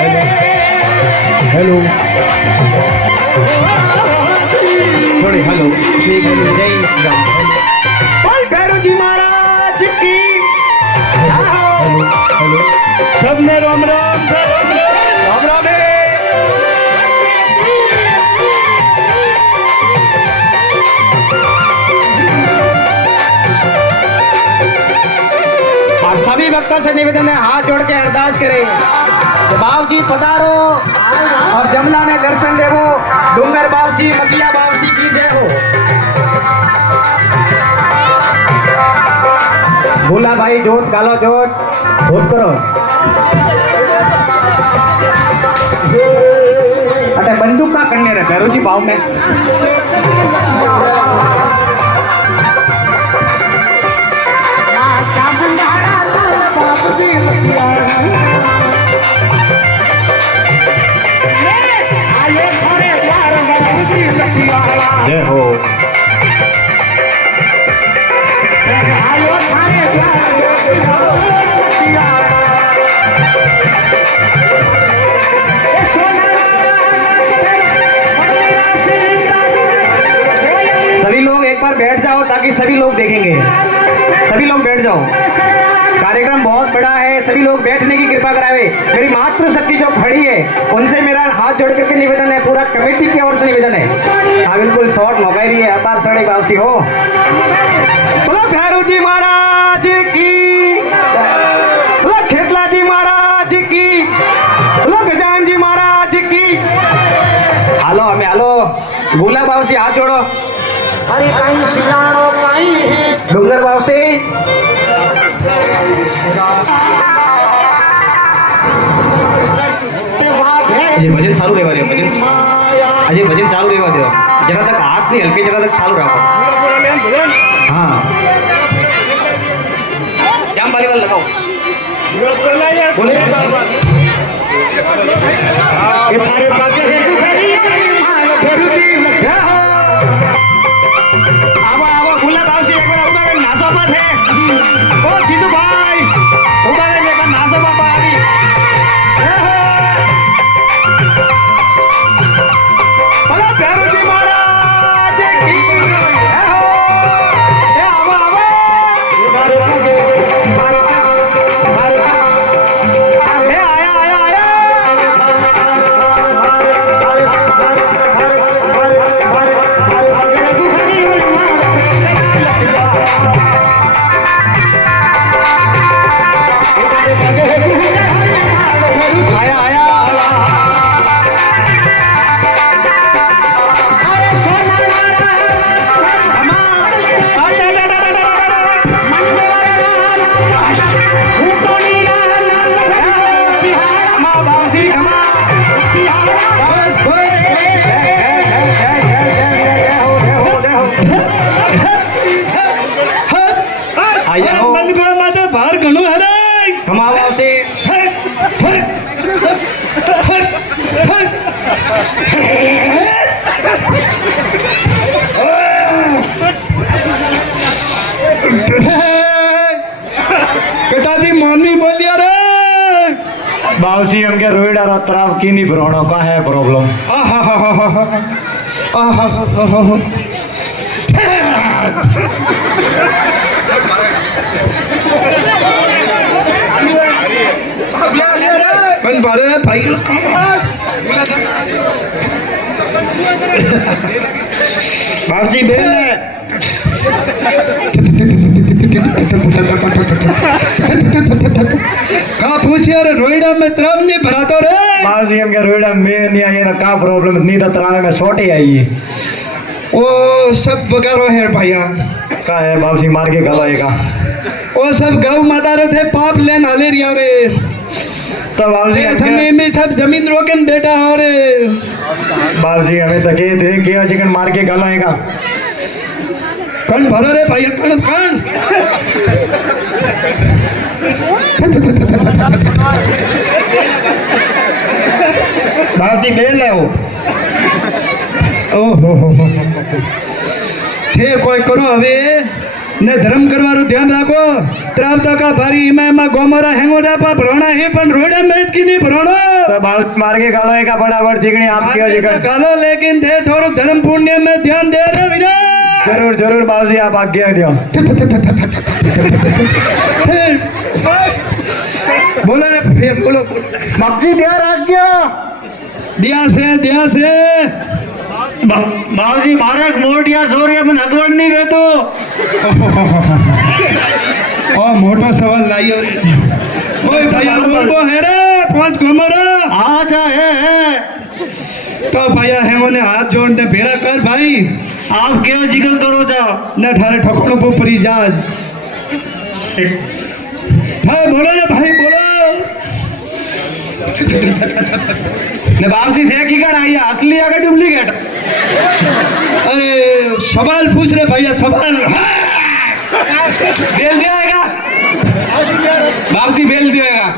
Hello थोड़ी hello ठीक है जय श्री राम बोल भैरव जी महाराज की हेलो हेलो सबने राम राम राम राम है। और सभी भक्तों से निवेदन है हाथ जोड़ के अरदास करें बाबू जी पधारो और जमला ने दर्शन देवो डूंगर बावसी मकिया बावसी की जय हो। भोला भाई जोत गालो जोत जोत करो अरे बंदूक का करने रहे भैरू जी भाव में जय हो सभी लोग एक बार बैठ जाओ ताकि सभी लोग देखेंगे। सभी लोग बैठ जाओ, कार्यक्रम बहुत बड़ा है, सभी लोग बैठने की कृपा करावे। मेरी मातृ शक्ति जो खड़ी है उनसे मेरा हाथ जोड़ करके निवेदन है, पूरा कमेटी की ओर से निवेदन है। हाँ बिल्कुल शॉर्ट मौका रही है, अपार सड़े वापसी हो। बोलो भैरू जी महाराज की, बोलो खेतला जी महाराज की, बोलो गजान जी महाराज की। हालो हमें हालो भूला बाबूसी हाथ जोड़ो। अरे कहीं सिलाड़ो कहीं डूंगर बाबूसी ये भजन चालू रहवा दो, भजन अजय भजन चालू रहवा दो, जरा तक हाथ नहीं हल्के, जरा तक चालू रखो। हाँ जाम वाली वाल लगाओ बोले फेरू जी जय हो। आवा आवा भूला बाबूसी एक बार उधर नाचो मत है ओ सिद्धू भाई उधर लेकर नाचो बाबा अभी जय हो। बोलो भैरू जी महाराज की जय हो। ए आवा आवा ए आया आया आया आया आया आया हो बाहर घणो हरे कमावा से पिताजी मानवी बोलिया रे बाबूजी हमके रोइडा रा तराव की नहीं भरोणो का है प्रॉब्लम बन बारे रे भाई बाबूजी बेल है का पूछिए रे रोइडा में त्रम नहीं भरातो रे बाबूजी हमके रोइडा में नहीं आई ना का प्रॉब्लम नहीं तो तरावे में छोटे आई है वो सब बगारो है भैया का है बाबूजी मार के गलाएगा वो सब गौ माता रे थे पाप लेन हाले रिया रे तो बाबूजी समय में सब जमीन रोकन बेटा हो रे बाबूजी हमें तो के देख के चिकन मार के गलाएगा कण भरो रे भैया कण कण बाबूजी बेल है वो ओहो थे कोई करो हवे ને ધર્મ કરવાનું ધ્યાન રાખો ત્રાવતા કા ભારી એમાં ગોમરા હેંગોડા પા ભરોણા હે પણ રોડા મેચ की नहीं भरोणो तो बाउस मार के गालो एक फटाफट जिगणी आप किया जिगण गालो लेकिन थे थोड़ा धर्म पुण्य में ध्यान दे रे विना जरूर जरूर बाबूजी आप आज्ञा दियो बोलो रे फिर बोलो बाबूजी दिया आज्ञा दिया से बाबूजी मारे मोटिया सोरिया में अगवड़ नहीं रहतो ओ मोटो सवाल लाइयो ओए भैया बोलबो है रे पांच घमरा आजा है तो भैया हेमोने हाथ जोड़ने भेरा कर भाई आप क्यों जिगल करो जाओ न ठारे ठोकनो पे पड़ी जाज हाँ बोलो ना भाई बोलो ने वापसी थे की कर आई असली है कि डुप्लीकेट अरे सवाल पूछ रहे भैया सवाल बेल दिएगा वापसी बेल दिएगा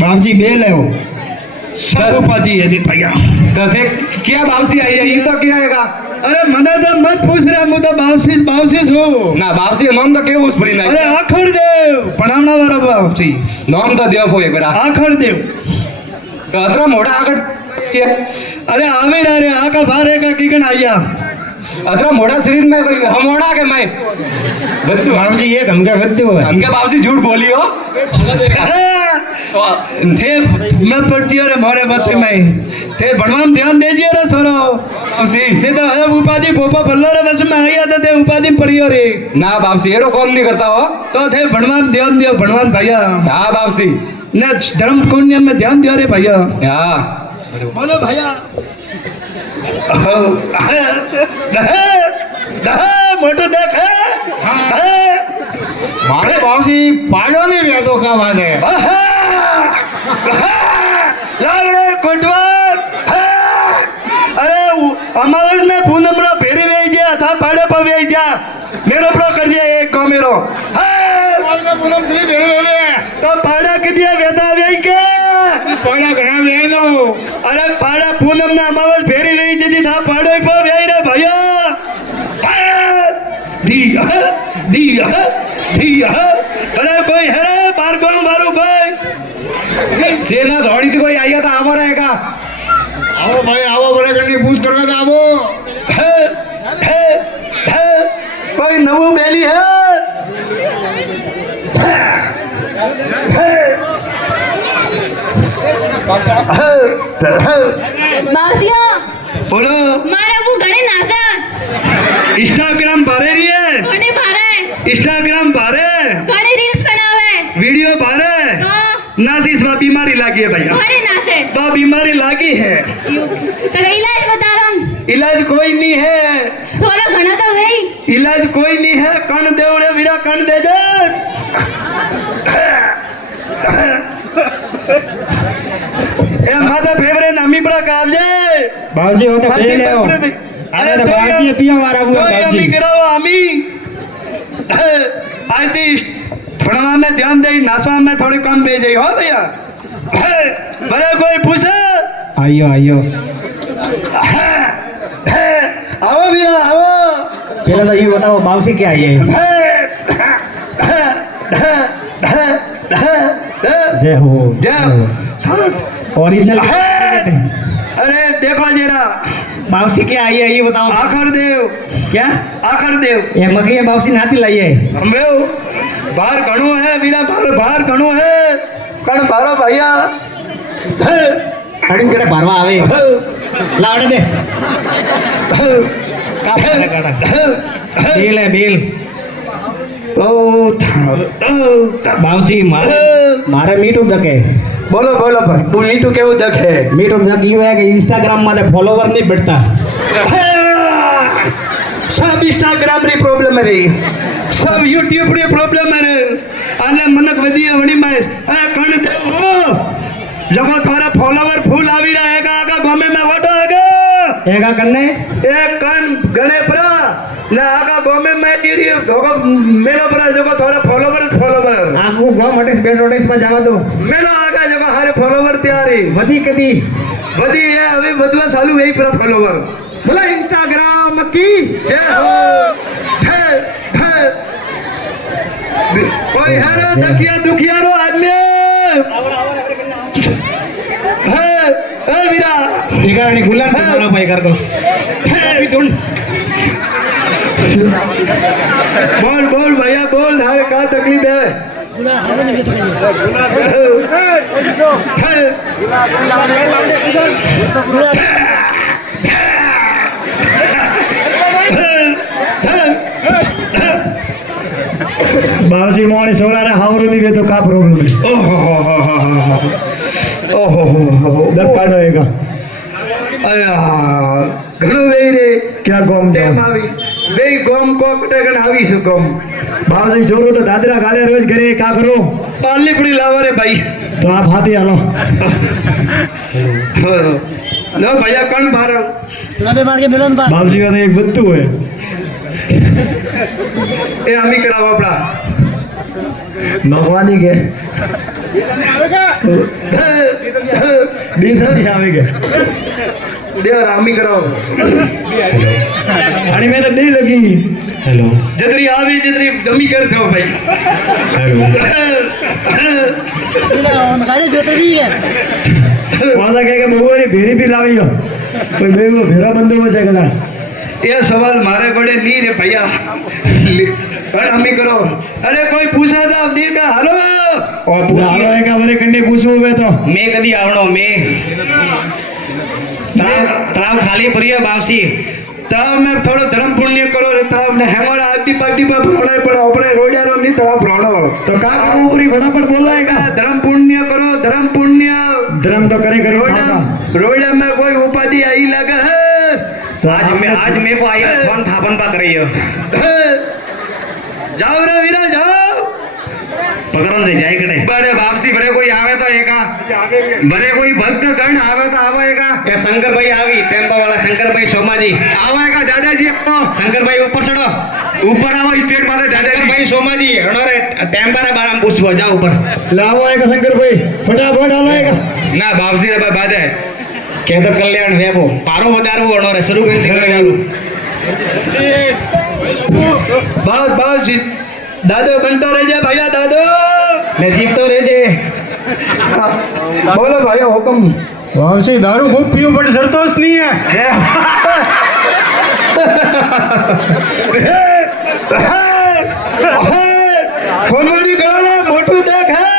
बाबूजी बेल है वो सब उपाधि है दी भैया तो थे क्या वापसी आई है ये तो क्या आएगा अरे मना तो मत पूछ रहे मुझे बाबूजी हो ना वापसी नाम तो क्या उस पड़ी अरे नहीं आखर देव प्रणामना वाला बाबूजी नाम तो देव को एक बार आखर देव तो अतरा मोटा आकर अरे आवे रे आका भारे का किकन आया अतरा मोटा शरीर में कोई हमोड़ा के मैं बद्दू बाबूजी ये हमका बद्दू है हमके वापसी झूठ बोली हो थे मत पड़ती रे मोरे बच्चे में थे भगवान ध्यान दीजिए रे सोरो वापसी नहीं तो है उपाधि भोपा भल्लो रे बस में आया तो थे उपाधि पड़ियो रे ना वापसी एड़ो कौन नहीं करता हो तो थे भगवान ध्यान दियो भगवान भैया हाँ वापसी न धर्म पुण्य में ध्यान दियो रे भैया हाँ बोलो भैया मोटो देख मारे बाबूजी पाड़ो नहीं रहतो का बात है लावड़े कोटवार अरे अमावस में पूनम रो फेरी वेई जा था पाड़े पर वेई जा मेरो प्रो कर दिया एक को मेरो पूनम दिली भेड़ो रे तो पाड़ा के दिया वेदा वेई के पाड़ा घणा वेनो अरे पाड़ा पूनम ना अमावस फेरी वेई जदी था पाड़ो पर वेई रे भैया दी अरे कोई है बार कौन मारू कोई सेना दौड़ी थी कोई आया था आवा रहेगा आओ भाई आओ बोले करनी पूछ करवा था आवो कोई नवू बेली है बासिया बोलो मारा वो घणे नासा इंस्टाग्राम भारे रही है घणे भारे इंस्टाग्राम भारे घणे रील्स बनावे वीडियो भारे हाँ नासी इसमें बीमारी लागी है भैया घणे नासे तो बीमारी लागी है तो इलाज बता रहा हूँ इलाज कोई नहीं है थोड़ा घना तो वही इलाज कोई नहीं है कण देवड़े वीरा कण दे जा ए माता फेवरे नामी बड़ा कावजे बाबूजी हो तो फेल है हो अरे तो बाबूजी पिया मारा हुआ अमी बाबूजी गिराओ अमी आज दी फणवा में ध्यान दे नासवा में थोड़ी कम भेज जाई हो भैया भले कोई पूछे आइयो आइयो आओ भैया आओ पहले तो ये बताओ बाबूजी क्या है जय हो ओरिजिनल अरे देखो जरा बाबूजी क्या आई है ये बताओ आखर देव क्या आखर देव ये मकई बाबूजी नाती लाई है हमें बाहर घणो है वीरा बाहर घणो है कण बारो भैया खड़ी करे भरवा आवे लावड़े दे का बिल है बिल ओ बाबूजी मारे मीठू दके बोलो बोलो भाई तू मीठू केવું દેખે मीठू दक यू है कि इंस्टाग्राम में फॉलोवर नहीं बढ़ता सब इंस्टाग्राम री प्रॉब्लम है सब यूट्यूब री प्रॉब्लम है आने मनक वधी वणी में कण दे जगो थारा फॉलोवर फूल आवी रहेगा आगा गोमे में वोटो आगा एगा करने एक कण गणे परा ना आगा गोमे में टीरी धोगो मेलो परा जगो थोड़ा फॉलोवर आगू गो मोटिस बेट रोटिस में जावा दो मेलो आगा जगो हारे फॉलोवर तैयारी वधी कदी वधी है अभी वधवा चालू यही पर फॉलोवर बोला इंस्टाग्राम की जय हो। कोई है ना दुखिया दुखिया रो आदमी है वीरा ठीक है गुलाम तुम्हारा भाई कर को अभी तुम बोल बोल भैया बोल हर का तकलीफ है बाबूजी मोणी सोरा हावरू नहीं तो का प्रॉब्लम है ओहो दक्काडो एका अरे घणो वेई रे क्या गोम दो टेम आवी वेई गोम को कटगन आवी सु गोम बाबूजी छोरो तो दादरा गाले रोज करे का करो पालनी पड़ी लावा रे भाई तो आप हाथी आलो लो भैया कौन बाहर बाबूजी का तो एक बुद्धू है ए आमी करावा पड़ा नौकवानी के नींद नहीं आवेगा देवर आमी कराओ आणि मैं तो नहीं लगी हेलो जतरी आवी जतरी दमी करते हो भाई हेलो वादा कहेगा बबुआ री भेरी भी लावी हो कोई बेगो भेरा बंदो हो जाएगा ये सवाल मारे गोड़े नहीं रे भैया पर आमी करो अरे कोई पूछा था अब्दीर का हेलो और पूछिए का बरे कंडे पूछो वे तो मैं कदी आवणो मैं तराव खाली परियो बावसी ताव में थोड़ो धर्म पुण्य करो रे ताव ने हेमोड़ा आदि पार्टी पर भ्रोणे पण अपने रोडियारो नहीं ताव भ्रोणो तो का करो पूरी फटाफट बोलाएगा धर्म पुण्य करो धर्म पुण्य धर्म तो करे करे खाका रोडिया में कोई उपाधि आई लगा है आज मैं को आई फोन थापन पा करियो जाओ रे वीरा जाओ पकड़न रे जाए कने बड़े वापसी बड़े कोई आवे तो एका बड़े कोई भक्त गण आवे तो आवेगा ये शंकर भाई आवी टेम्पो वाला शंकर भाई सोमा जी आवेगा दादाजी अपनो शंकर भाई ऊपर चढ़ो ऊपर आओ स्टेट माथे शंकर दादाजी भाई सोमा जी हणोरे टेम्पो रे बारे में पूछबो जाओ ऊपर लाओ आएगा शंकर भाई फटाफट आएगा ना वापसी रे बादे के तो कल्याण वेबो पारो वदारવો हणोरे शुरू कर बस बस जी दादो बनता रह जा भैया दादो ने जीव तो रे जे बोलो भैया हुक्म वापसी दारू खूब पियो बट सरतोष नहीं है फोन वाली गाना मोटू देख है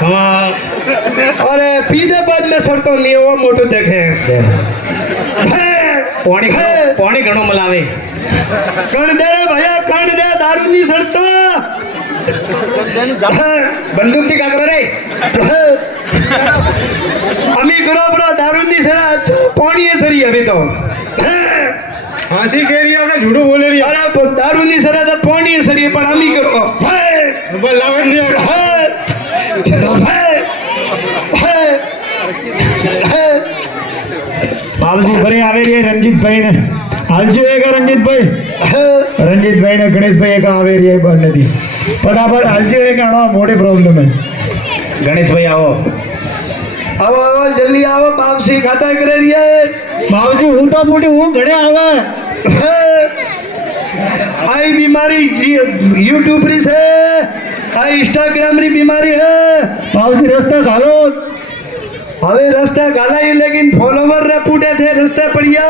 खमा अरे पीने बाद में सरतो नहीं वो मोटू देखे पानी घणो मलावे कण दे रे भैया कण दे दारू नहीं सरतो बंदूक थी का करो रे अमी करो बड़ा दारू नहीं सरा अच्छा पानी है सरी अभी तो फांसी कह रही है आपने झूठो बोले रही अरे दारू नहीं सरा तो पानी है सरी पर अमी करो लावन नहीं बाबूजी बड़े आवे रही है रंजीत भाई ने हाल जो है रंजीत भाई ने गणेश भाई का आवे रही है बनने दी फटाफट हाल जो है मोटे प्रॉब्लम है गणेश भाई आओ आओ आओ जल्दी आओ वापसी खाता करे रही है बाबूजी ऊटा फूटी वो घड़े आवे आई बीमारी यूट्यूब री से आई इंस्टाग्राम री बीमारी है बाबूजी रास्ता घालो हवे रास्ता गालाई लेकिन फॉलोवर रे पूटे थे रास्ते पड़ियो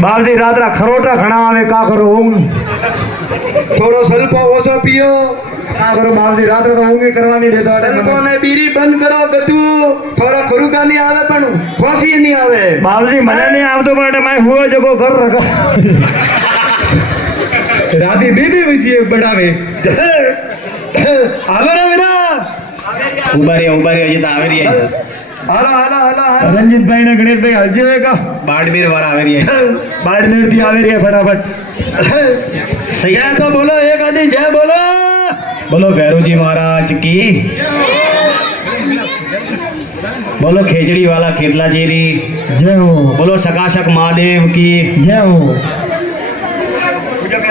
बाबूजी रात रा खरोटा घना आवे का करो थोड़ो सल्पो ओसो पियो का करो बाबूजी रात रा तो होंगे करवा नहीं देता सल्पो ने बीरी बंद करो गतू थोड़ा खरुका नहीं आवे पण खोसी नहीं आवे बाबूजी मने नहीं आवतो बट मैं हुआ जको घर रखा राती बीबी वसी एक बढ़ावे हालो रे वीरा उबारी अजी तो आवे रही है हालो हालो हालो रंजीत भाई ने गणेश भाई हल जाएगा बाड़मेर वाला आवे रही है बाड़मेर दी आवे रही है फटाफट सही जय तो बोलो एक आदि जय बोलो बोलो भैरू जी महाराज की बोलो खेजड़ी वाला खेतला जेरी जय हो बोलो सकाशक महादेव की जय हो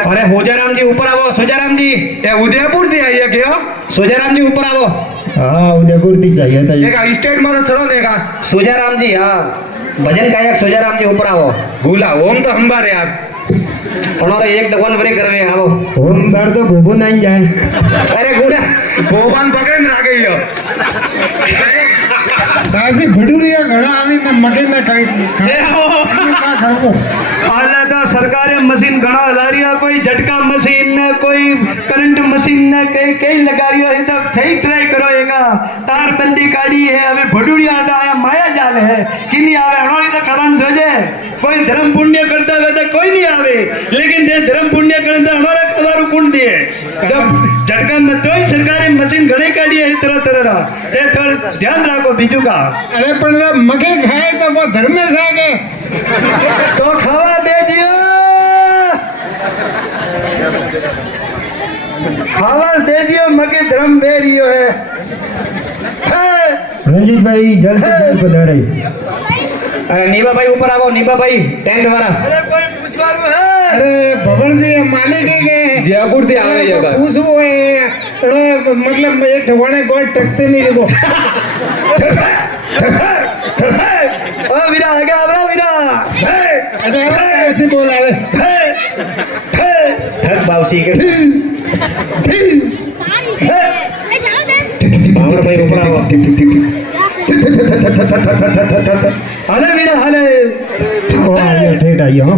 अरे होजाराम जी ऊपर आवो सोजाराम जी ये उदयपुर दी आई है क्या सोजाराम जी ऊपर आवो हाँ उदयपुर थी चाहिए था ये देखा स्टेट में तो सड़ो देखा सुजाराम जी, हाँ भजन गायक सुजाराम जी ऊपर आओ। गुला ओम तो हमारे यार उन्होंने एक दगन वरे करवे आओ। ओम बार तो भूबू नहीं जाए अरे गुड़ा भगवान पकड़े ना गई हो ऐसी भडूरिया घड़ा आवी ने मके न खाई हाले तो सरकारे मशीन घणा हला रही है, कोई झटका मशीन ने कोई करंट मशीन ने कई कई लगा रही है। तो सही ट्राई करो एगा तार बंदी काढ़ी है अबे भडूरिया आया माया जाल है कि नहीं आवे हणोनी तो खरान सोजे कोई धर्म पुण्य करता हुए तो कोई नहीं आवे, लेकिन जे धर्म पुण्य करता हमारा खबर कुंड दिए जब झटका में तो ही सरकारी मशीन घणी काढ़ी है तरह तरह ते थोड़ा ध्यान रखो बीजू का। अरे पण मके खाए तो वो धर्म में जागे तो खावा देजियो खावा देजियो मके धर्म दे रियो है। रंजीत भाई जल्दी पधारे। अरे नीबा भाई ऊपर आओ, नीबा भाई टेंट वाला। अरे कोई पूछवारू है अरे भवन जी मालिक है के जयपुर से आ रही है पूछो है मतलब एक ठवाने कोई टकते नहीं देखो ओ वीरा आ गया आवरा वीरा अरे ऐसे बोल आवे थक बावसी के बाबर भाई ऊपर आओ। हले वीरा हले ओ आइए ठेठ आइए हो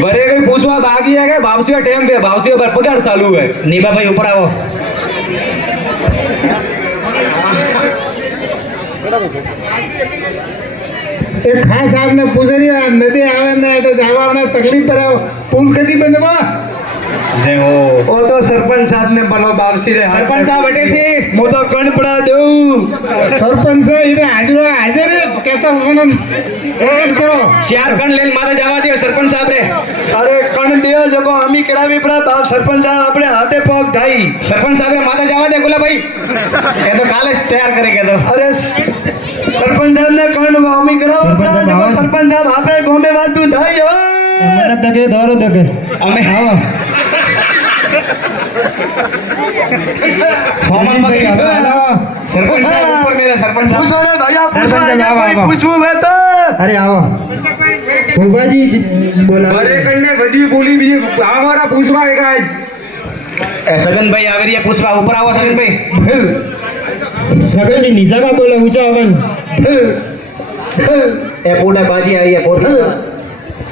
बरे कोई पूछवा बागी है क्या वापसी का टाइम पे वापसी का पगार चालू है। नीबा भाई ऊपर आओ। एक खास आपने पूछ रही है नदी आवे ने એટલે જવાને તકલીફ પર પુલ કદી બંધવા ओ तो सरपंच साहब ने बोलो बावसी रे सरपंच साहब बैठे से मो तो कण पड़ा दो સરપંચ ઇને હાજર હાજર કહેતા કોણ એડ કરો चार कण लेन माता जावा दियो सरपंच साहब रे। अरे कण दियो जको आमी करावी पड़ा बाप सरपंच साहब अपने हाथे पग ढाई सरपंच साहब रे माता जावा दे गुला भाई ये तो काले से तैयार करे के तो। अरे सरपंच साहब ने कण आमी करावा पड़ा जको सरपंच साहब आपे गोमे वास्तु ढाई हो મને તકે દોરો તકે हमें આવો होमन ભાઈ मगे હવે આવો सरपंच साहब ऊपर मेरा सरपंच साहब। पूछो रे भैया पूछो सरपंच रे, साहब, कोई आवा। पूछू है तो અરે આવો ભૂપાજી બોલા बरे कन्ने बदी बोली भी हमारा पूछवा है आज सगन भाई आवेरिया पुष्पा ऊपर आओ सगन भाई। સગળજી નીચા કા બોલે ઊંચા આવન ए पूटा बाजी आई है पोत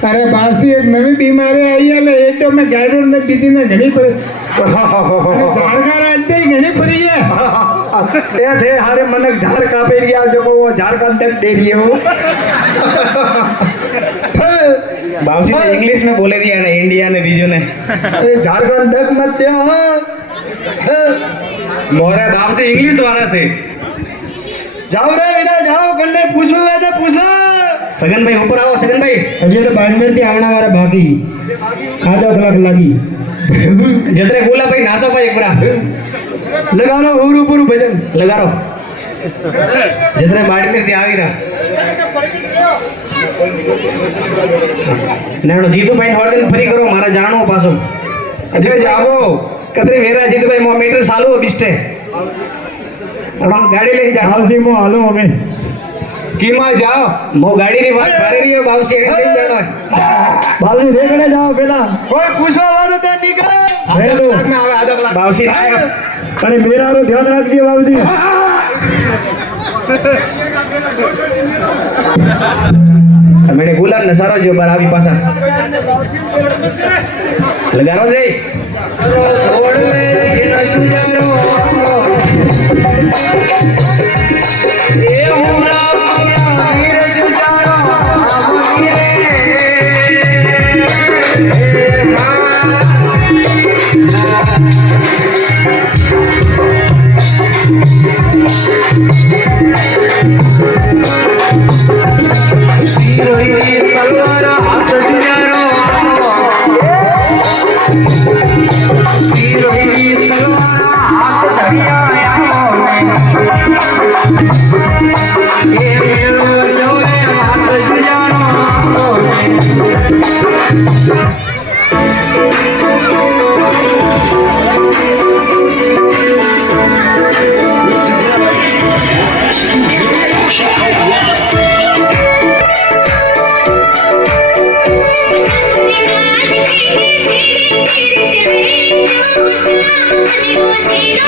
અરે બાસી એક નવી બીમારી આવી એટલે એક તો મેં ગાયરોડ ને દીધી ને ઘણી પડી સરકાર અડ્ડે ઘણી પડી છે ते थे हारे मनक झार कापे रिया जको वो झार का तक दे रियो बावसी तो इंग्लिश में बोले दिया ना इंडिया ने दीजो ने। ए झार का तक मत दे मोरे बाप से इंग्लिश वाला से जाओ रे इधर जाओ कन्ने पूछो है तो पूछो सगन भाई ऊपर आओ सगन भाई। હજી તો બાડમેર થી આવના વાળા બાકી આધો કલાક લાગી जतरे गोला भाई नासो भाई एक पूरा लगा लो हुरु पुरु भजन लगा रो जतरे बाड़मेर थी आवी रहा नेणो जीतू भाई थोड़ा दिन फ्री करो मारा जानो पासो अजय जाओ कतरे वेरा जीतू भाई मो मीटर चालू हो बिस्टे अब हम गाड़ी लेके जाओ આવસી મો હાલો અમે कीमा जाओ मो गाड़ी री बात मारे रही हो बाबू से लेके जानो है। બાલજી રેગડે જાઓ પેલા कोई पूछो वाला तो निकल રેડો में आवे आधा कलाक बाबूसी आएगा અને મેરાનું ધ્યાન રાખજે બાબુજી मैंने बोला नसारा जो बरावी पासा लगा रो रे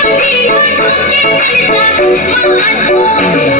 Thank you.